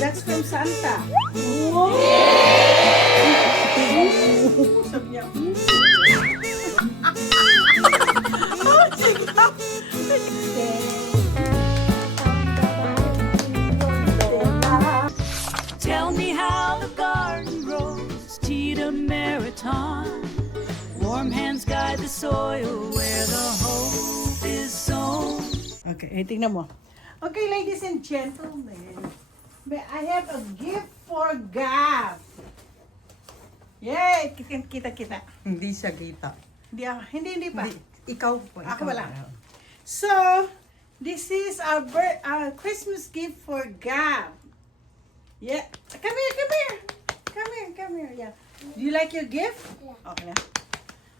that's from Santa. Wow! Sabi niya, Tell me how the garden grows, Tita Meriton. Warm hands guide the soil where the hope is sown. okay, tingnan mo. Okay, ladies and gentlemen, I have a gift for Gav. Yay! Kita. Hindi siya kita. Hindi pa. Ikaw po. Ako wala. So, this is our Christmas gift for Gab. Yeah. Come here. Yeah. Do you like your gift? Yeah. Okay.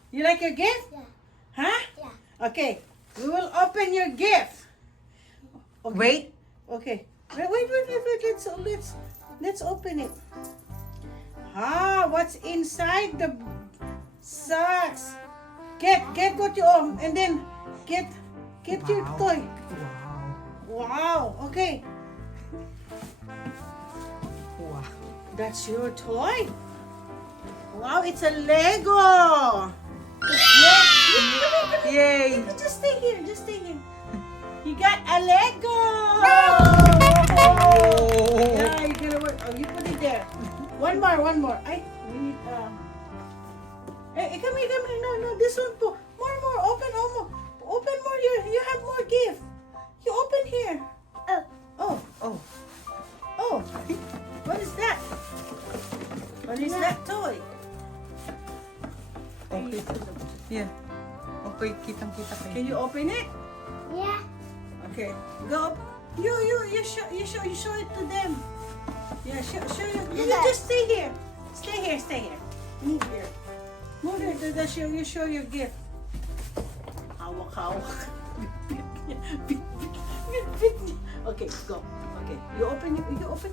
You like your gift? Yeah. Huh? Yeah. Okay. We will open your gift. Okay. Wait. Okay. Wait. Let's open it. What's inside the socks? Get what you own, and then get your toy. Wow. Okay. Wow. That's your toy. Wow, it's a Lego. Yeah. Come here. Yay! Just stay here. You got a Lego. Yeah, you're gonna work. Oh, you put it there. One more. We need Hey, come here. No, this one po. More. Open more. You have more gift. You open here. Oh. What is that? What is that toy? Okay. Yeah. Okay, kitang-kita kayo. Can you open it? Yeah. Okay. Go. You show it to them. Yeah, show you. You just stay here. Stay here. Move here. You show your gift. Hawak. Okay, go. Okay. You open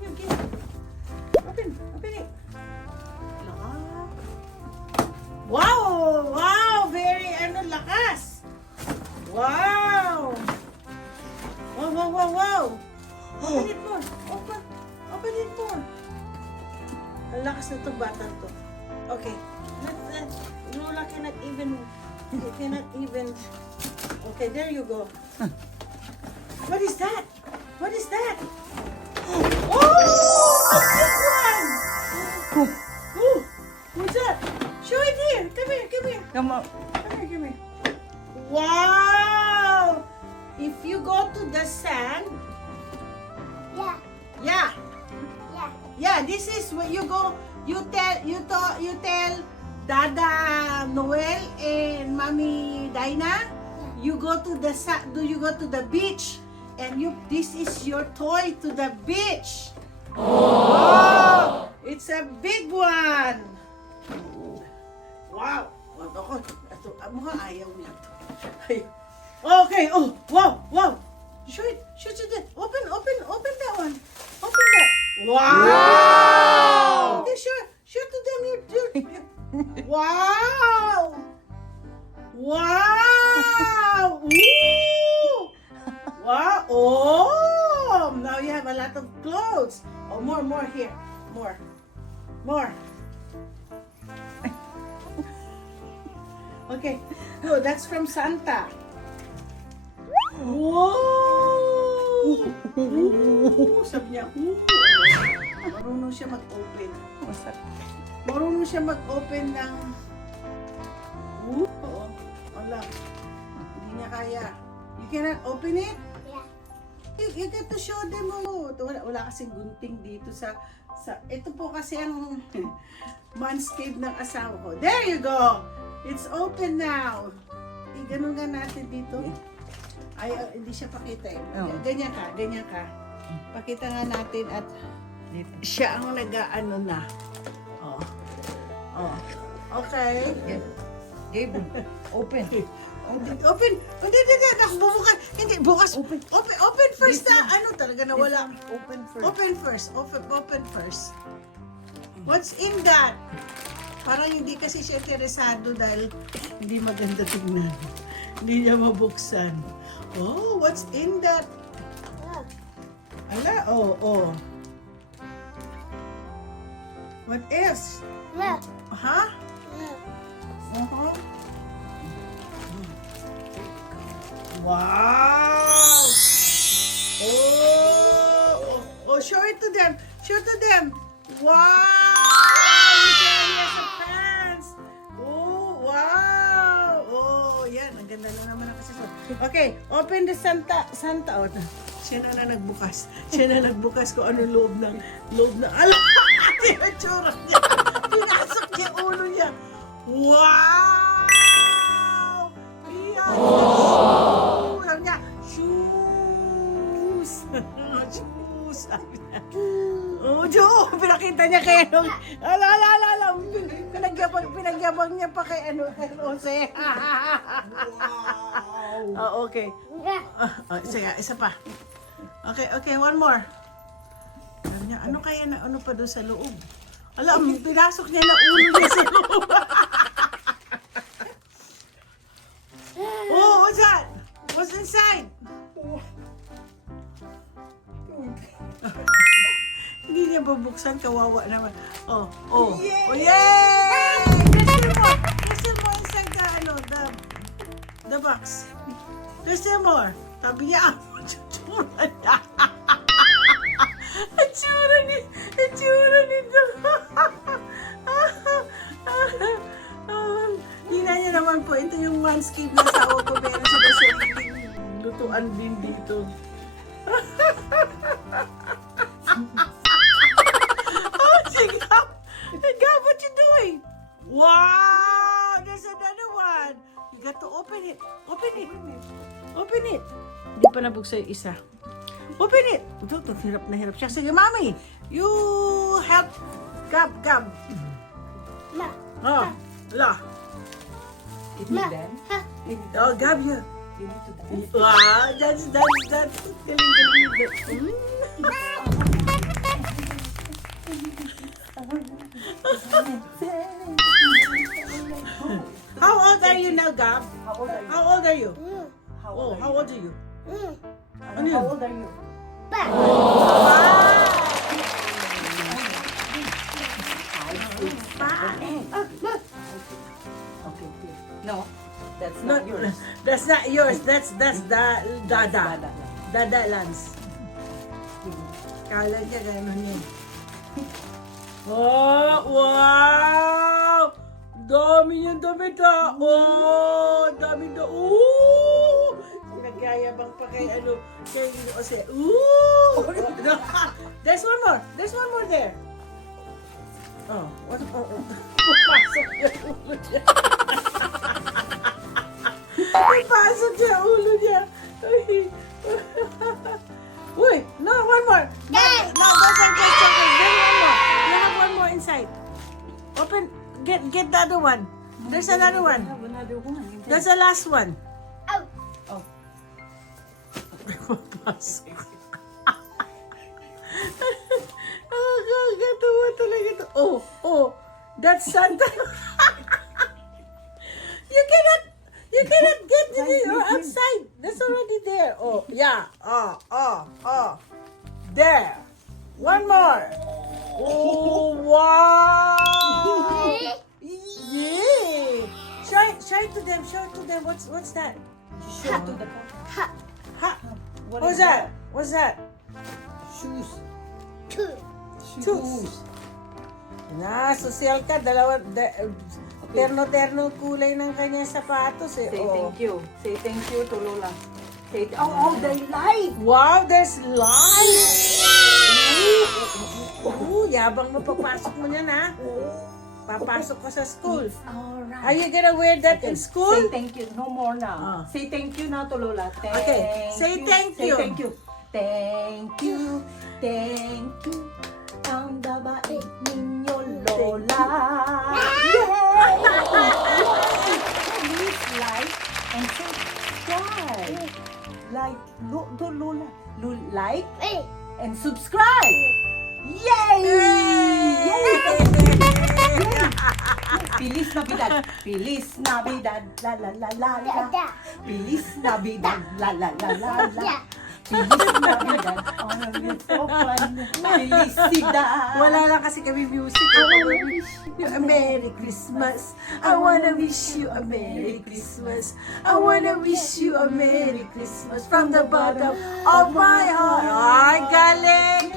your gift. Open it. Wow, very lakas. Wow. Open it more. Open it more. Ang lakas na itong bata to. Okay. Lola cannot even. Okay, there you go. What is that? Oh, a big one. Oh, what's that? Show it here. Come here. Come on. Come here. Wow! If you go to the sand, yeah, this is where you go. You tell Dada Noel and Mommy Dinah. You go to the beach, and this is your toy to the beach. Oh! It's a big one. Wow! Ito, mukhang ayaw niya to. Okay, wow! Show it to them. Open that one. Open that. Wow! Okay, show to them your wow! Ooh! Wow! Oh! Now you have a lot of clothes. Oh, more here. More. Okay. Oh, that's from Santa. Whoa! Sabi niya, marunong siya mag-open. Marunong siya mag-open ng oo. Wala. Hindi niya kaya. You cannot open it? Yeah. You get to show them. Wala kasing gunting dito sa ito po kasi ang manscape ng asawa ko. There you go! It's open now. Ganun nga natin dito. Ay, hindi siya pakita eh. Oh. Ganyan ka. Pakita nga natin at siya ang nag-ano na. Oh. Okay. Gabe, open. Open. Hindi. Bukas. Hindi, bukas. Open first na. Ano talaga nawala. Open first. Open first. What's in that? Parang hindi kasi siya interesado dahil hindi maganda tingnan. Hindi niya mabuksan. Oh, what's in that? Ala, oh. What else? Huh? Uh-huh. Wow! Oh, show it to them. Show to them. Wow! He has a pants. Oh, wow! Oh, yan. Ang ganda na naman ang kasisuot. Okay, open the Santa. Oh, siya na nagbukas. Siya na nagbukas kung ano loob ng ala! Yung tsura niya. Pinasok niya yung ulo niya. Wow! Yan! Sabi niya, shoes! Shoes! Sabi niya. Oh, Joe! Pinakita niya kay ano. Ala! Pinagyabang niya pa kay ano, kay Jose. Oh, okay. Isa pa. Okay, one more. Sabi niya, ano kaya na, ano pa doon sa loob? Alam, pinasok niya na ulo niya sa loob. Oh, what's that? What's inside? Hindi niya babuksan, kawawa naman. Oh, yay! There's still more inside the, ano, the box. There's still more. Sabi niya, tsura niya. Ang tsura nito. Tingnan niya naman po, ito yung manscape na sa ko, pero sa sariling lutuan din dito. Oh, sige. Gab, what you doing? Wow! There's another one. You got to open it. Open it. Hindi pa nabuksan yung isa. Open it. Ito, hirap na hirap siya. Sige, Mami. You help. Gab. Oh, la. Oh, Gab, you. Wow, that's. Galing. How old are you now, Gab? How old are you? How old are you? Ano yun? How old are you? Okay, good. No, that's No, not yours. that's not yours. That's Dada. Dada Lance. Kala niya gano'n yun. Oh, wow! Dami yung damit ah! Oh, dami na. Ooh! Nagyayabang pa kay ano, kay Jose. Ooh! There's one more there. Oh, what? Papasok yung ulo niya. Papasok yung ulo niya. Uy, no, one more. No, those are just chocolates. Then one more. You have one more inside. Open, get the other one. There's another one. Another one. That's the last one. Oh. Papasok. Gatawa talaga ito. Oh, that's Santa. You cannot get it outside. That's already there. Oh, yeah. Oh. There. One more. Oh, wow. Yeah. Show it to them. What's that? Show to the car. Ha. What What's is that? What's that? Shoes. Shoes. Social ka. Terno-terno kulay ng kanyang sapatos eh. Say Oh. thank you. Say thank you to Lola. Say they like. Wow, there's light! Yabang mo pagpasok mo niyan ha. Papasok ka sa school. Alright. Are you gonna wear that in school? Say thank you. No more now. Ah. Say thank you now to Lola. Okay, say thank you. Say thank you. Thank you. Thank you. Ang babae ninyo, Lola. Please like and subscribe. Like, do Lola. Like and subscribe. Yay! Feliz Navidad. Feliz Navidad. La la la la la. Feliz Navidad. La la la la la. Feliz Navidad. So fun. Felicidad. Wala lang kasi kami music. I wanna wish you a Merry Christmas. I wanna wish you a Merry Christmas. I wanna wish you a Merry Christmas from the bottom of my heart. Ay, galing!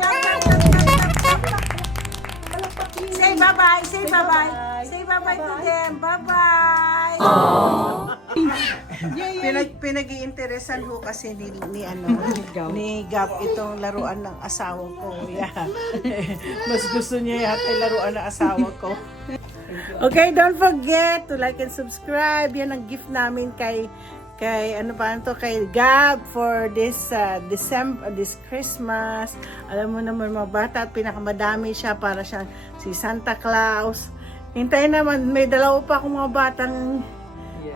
Say bye-bye, say bye-bye. Say bye-bye to them. Bye-bye. Pinag-iinteresan ho kasi ni Gab itong laruan ng asawa ko. Yeah. Mas gusto niya yata yung laruan ng asawa ko. Okay, don't forget to like and subscribe. Yan ang gift namin kay kay Gab for this December, this Christmas. Alam mo naman mga bata, pinakamadami siya para siyang si Santa Claus. Hintayin naman, may dalawa pa akong mga batang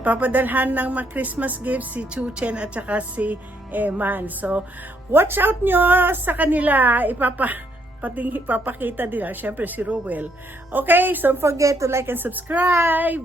papadalhan ng mga Christmas gifts, si Chuchen at saka si Eman. So, watch out nyo sa kanila. Ipapakita nila, syempre si Rowell. Okay, so don't forget to like and subscribe.